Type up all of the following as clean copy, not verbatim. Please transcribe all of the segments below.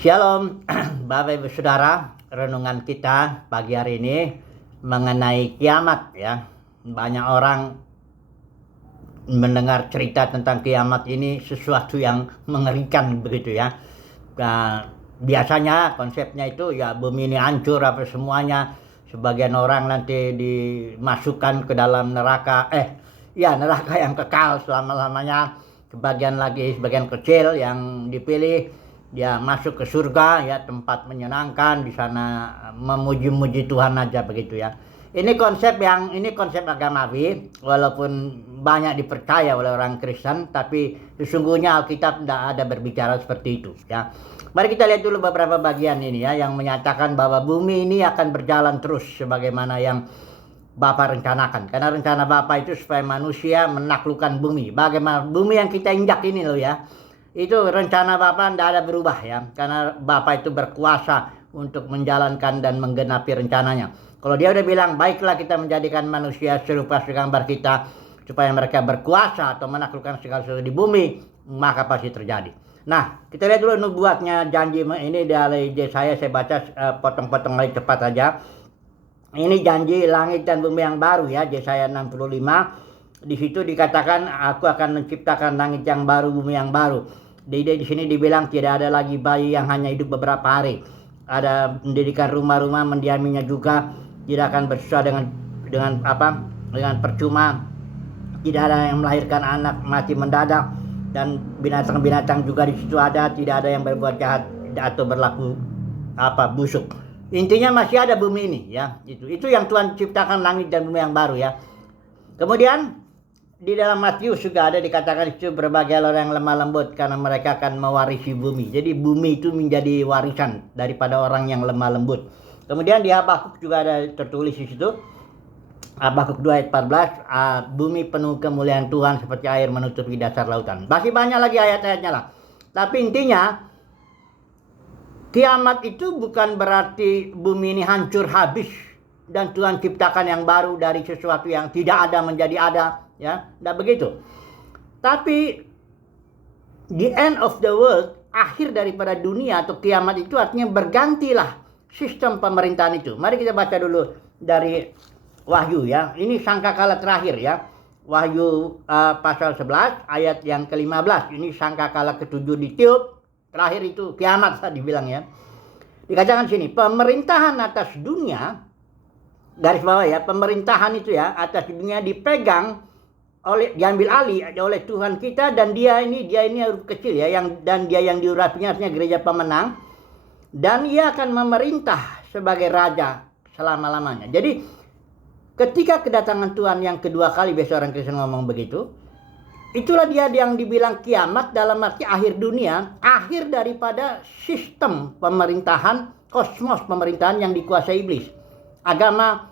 Shalom, Bapak Ibu Saudara, renungan kita pagi hari ini mengenai kiamat ya. Banyak orang mendengar cerita tentang kiamat ini sesuatu yang mengerikan begitu ya. Nah, biasanya konsepnya itu ya bumi ini hancur apa semuanya. Sebagian orang nanti dimasukkan ke dalam neraka, neraka yang kekal selama-lamanya. Sebagian kecil yang dipilih dia masuk ke surga ya, tempat menyenangkan di sana, memuji-muji Tuhan aja begitu ya. Ini konsep agamawi, walaupun banyak dipercaya oleh orang Kristen, tapi sesungguhnya Alkitab tidak ada berbicara seperti itu ya. Mari kita lihat dulu beberapa bagian ini ya, yang menyatakan bahwa bumi ini akan berjalan terus sebagaimana yang Bapa rencanakan. Karena rencana Bapa itu supaya manusia menaklukkan bumi. Bagaimana bumi yang kita injak ini loh ya. Itu rencana Bapa tidak ada berubah ya. Karena Bapa itu berkuasa untuk menjalankan dan menggenapi rencananya. Kalau dia udah bilang, baiklah kita menjadikan manusia serupa segambar kita, supaya mereka berkuasa atau menaklukkan segala sesuatu di bumi, maka pasti terjadi. Nah, kita lihat dulu nubuatnya, janji ini dari Yesaya. Saya baca potong-potong lagi cepat aja. Ini janji langit dan bumi yang baru ya, Yesaya 65. Di situ dikatakan, aku akan menciptakan langit yang baru, bumi yang baru. Di sini dibilang tidak ada lagi bayi yang hanya hidup beberapa hari. Ada mendirikan rumah-rumah, mendiaminya juga. Tidak akan bersusah dengan percuma. Tidak ada yang melahirkan anak mati mendadak, dan binatang-binatang juga di situ ada. Tidak ada yang berbuat jahat atau berlaku busuk. Intinya masih ada bumi ini ya. Itu yang Tuhan ciptakan, langit dan bumi yang baru ya. Kemudian di dalam Matius juga ada dikatakan itu berbagai orang yang lemah lembut karena mereka akan mewarisi bumi. Jadi bumi itu menjadi warisan daripada orang yang lemah lembut. Kemudian di Habakuk juga ada tertulis di situ. Habakuk 2 ayat 14, bumi penuh kemuliaan Tuhan seperti air menutupi dasar lautan. Masih banyak lagi ayat-ayatnya lah. Tapi intinya kiamat itu bukan berarti bumi ini hancur habis dan Tuhan ciptakan yang baru dari sesuatu yang tidak ada menjadi ada ya, tidak begitu. Tapi the end of the world, akhir daripada dunia atau kiamat itu artinya bergantilah sistem pemerintahan itu. Mari kita baca dulu dari Wahyu ya. Ini sangkakala terakhir ya. Wahyu pasal 11 ayat yang ke-15. Ini sangkakala ke-7 ditiup. Terakhir itu kiamat tadi bilang ya. Dikatakan sini, pemerintahan atas dunia, garis bawah ya, pemerintahan itu ya atas dunia dipegang diambil alih oleh Tuhan kita, dan dia ini huruf kecil ya, dan dia yang diurapinya artinya gereja pemenang, dan ia akan memerintah sebagai raja selama-lamanya. Jadi ketika kedatangan Tuhan yang kedua kali, biasa orang Kristen ngomong begitu, itulah dia yang dibilang kiamat, dalam arti akhir dunia, akhir daripada sistem pemerintahan, kosmos pemerintahan yang dikuasai iblis. Agama,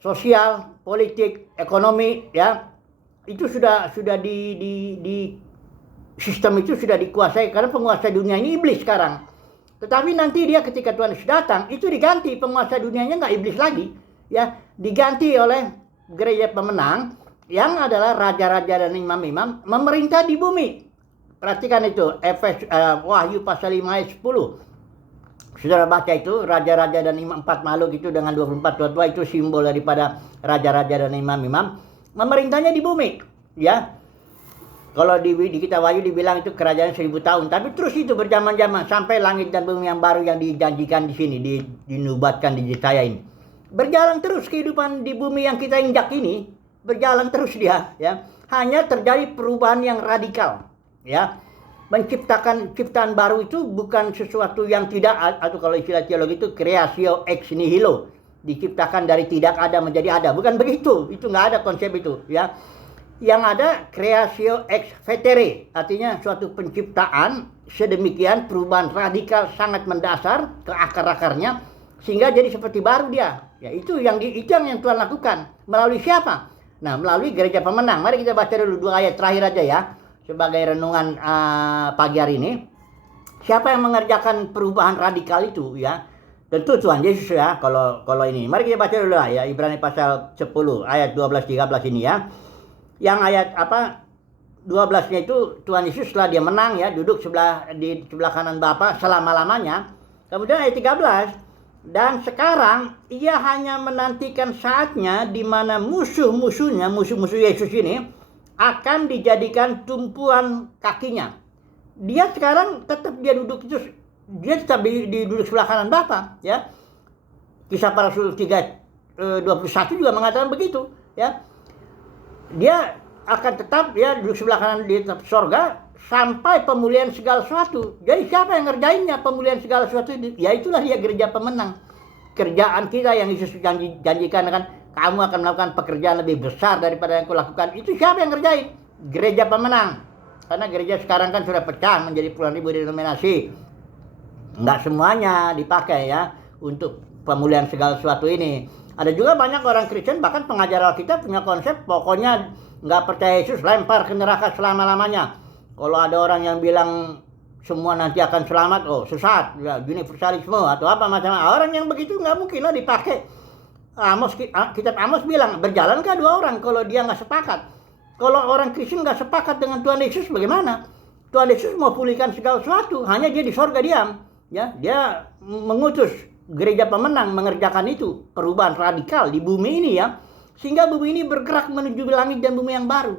sosial, politik, ekonomi ya, itu sudah di sistem itu sudah dikuasai, karena penguasa dunia ini iblis sekarang. Tetapi nanti dia ketika Tuhan Yesus datang, itu diganti, penguasa dunianya nggak iblis lagi ya, diganti oleh gereja pemenang yang adalah raja-raja dan imam-imam memerintah di bumi. Perhatikan itu, Wahyu pasal 5 ayat 10. Saudara baca itu, raja-raja dan imam, 4 makhluk itu dengan 24 tua-tua, itu simbol daripada raja-raja dan imam-imam memerintahnya di bumi ya. Kalau di kitab Wahyu dibilang itu kerajaan 1000 tahun, tapi terus itu berjaman-jaman sampai langit dan bumi yang baru yang dijanjikan di sini, dinubatkan di Yesaya ini. Berjalan terus kehidupan di bumi yang kita injak ini, berjalan terus dia ya. Hanya terjadi perubahan yang radikal ya. Menciptakan ciptaan baru itu bukan sesuatu yang tidak, atau kalau istilah teologi itu creatio ex nihilo, diciptakan dari tidak ada menjadi ada. Bukan begitu, itu nggak ada konsep itu ya. Yang ada creatio ex vetere, artinya suatu penciptaan sedemikian, perubahan radikal sangat mendasar ke akar-akarnya sehingga jadi seperti baru dia. Ya, itu yang Tuhan lakukan. Melalui siapa? Nah, melalui gereja pemenang. Mari kita baca dulu 2 ayat terakhir aja ya, sebagai renungan pagi hari ini. Siapa yang mengerjakan perubahan radikal itu ya? Tentu Tuhan Yesus ya, kalau ini. Mari kita baca dulu lah ya, Ibrani pasal 10 ayat 12-13 ini ya. Yang ayat 12-nya itu Tuhan Yesus setelah dia menang ya, duduk di sebelah kanan Bapa selama-lamanya. Kemudian ayat 13, dan sekarang ia hanya menantikan saatnya di mana musuh-musuhnya, musuh-musuh Yesus ini akan dijadikan tumpuan kakinya. Dia sekarang tetap dia duduk itu, dia tetap duduk sebelah kanan Bapa ya. Kisah Para Rasul 3:21 juga mengatakan begitu ya. Dia akan tetap ya duduk sebelah kanan di sorga sampai pemulihan segala sesuatu. Jadi siapa yang ngerjainnya pemulihan segala sesuatu? Ya itulah dia gereja pemenang. Kerjaan kita yang Yesus janjikan kan, kamu akan melakukan pekerjaan lebih besar daripada yang kulakukan. Itu siapa yang ngerjain? Gereja pemenang. Karena gereja sekarang kan sudah pecah menjadi puluhan ribu denominasi. Enggak semuanya dipakai ya untuk pemulihan segala sesuatu ini. Ada juga banyak orang Kristen, bahkan pengajar Alkitab punya konsep pokoknya nggak percaya Yesus lempar ke neraka selama-lamanya. Kalau ada orang yang bilang semua nanti akan selamat, oh sesat, ya, universalisme atau apa macam. Orang yang begitu nggak mungkin lah dipakai. Kitab Amos bilang, berjalankah dua orang kalau dia nggak sepakat? Kalau orang Kristen nggak sepakat dengan Tuhan Yesus bagaimana? Tuhan Yesus mau pulihkan segala sesuatu, hanya dia di sorga diam. Ya, dia mengutus gereja pemenang mengerjakan itu, perubahan radikal di bumi ini ya, sehingga bumi ini bergerak menuju langit dan bumi yang baru.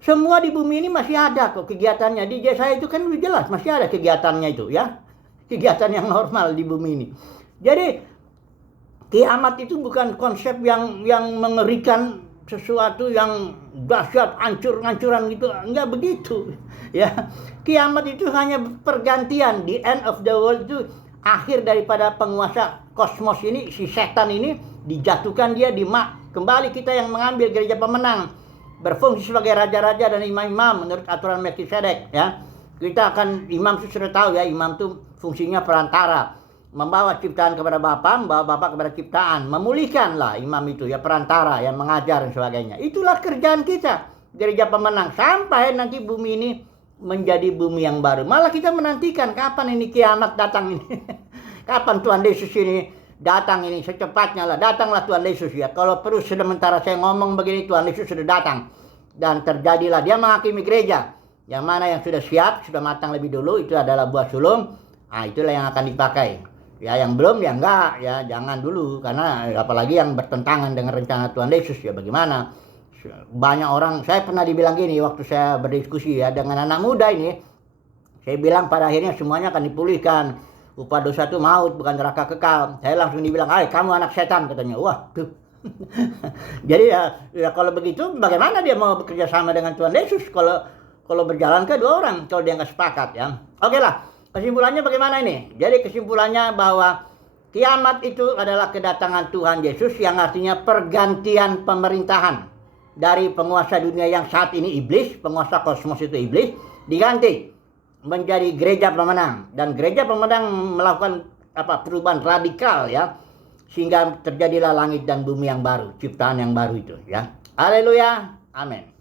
Semua di bumi ini masih ada kok kegiatannya. Di Yesaya itu kan udah jelas masih ada kegiatannya itu ya, kegiatan yang normal di bumi ini. Jadi kiamat itu bukan konsep yang mengerikan, sesuatu yang dahsyat, hancur-hancuran gitu, enggak begitu ya. Kiamat itu hanya pergantian, the end of the world itu akhir daripada penguasa kosmos ini, si setan ini dijatuhkan, dia kembali kita yang mengambil gereja pemenang, berfungsi sebagai raja-raja dan imam-imam menurut aturan Melkisedek ya. Kita akan, imam itu sudah tahu ya, imam itu fungsinya perantara, membawa ciptaan kepada Bapa, membawa Bapa kepada ciptaan, memulihkanlah imam itu ya, perantara yang mengajar dan sebagainya. Itulah kerjaan kita, gereja pemenang, sampai nanti bumi ini menjadi bumi yang baru. Malah kita menantikan kapan ini kiamat datang ini. Kapan Tuhan Yesus ini datang ini, secepatnya lah. Datanglah Tuhan Yesus ya. Kalau perlu sementara saya ngomong begini, Tuhan Yesus sudah datang. Dan terjadilah, dia menghakimi gereja. Yang mana yang sudah siap, sudah matang lebih dulu, itu adalah buah sulung. Nah itulah yang akan dipakai. Ya yang belum ya enggak, ya jangan dulu. Karena apalagi yang bertentangan dengan rencana Tuhan Yesus ya bagaimana. Banyak orang, saya pernah dibilang gini waktu saya berdiskusi ya dengan anak muda ini, saya bilang pada akhirnya semuanya akan dipulihkan, upah dosa itu maut bukan neraka kekal. Saya langsung dibilang, hai kamu anak setan, katanya. Wah tuh. Jadi ya kalau begitu bagaimana dia mau bekerja sama dengan Tuhan Yesus kalau berjalan ke dua orang, kalau dia nggak sepakat ya. Oke lah, kesimpulannya bagaimana ini? Jadi kesimpulannya bahwa kiamat itu adalah kedatangan Tuhan Yesus, yang artinya pergantian pemerintahan dari penguasa dunia yang saat ini iblis, penguasa kosmos itu iblis, diganti menjadi gereja pemenang. Dan gereja pemenang melakukan perubahan radikal ya, sehingga terjadilah langit dan bumi yang baru, ciptaan yang baru itu ya. Haleluya, amin.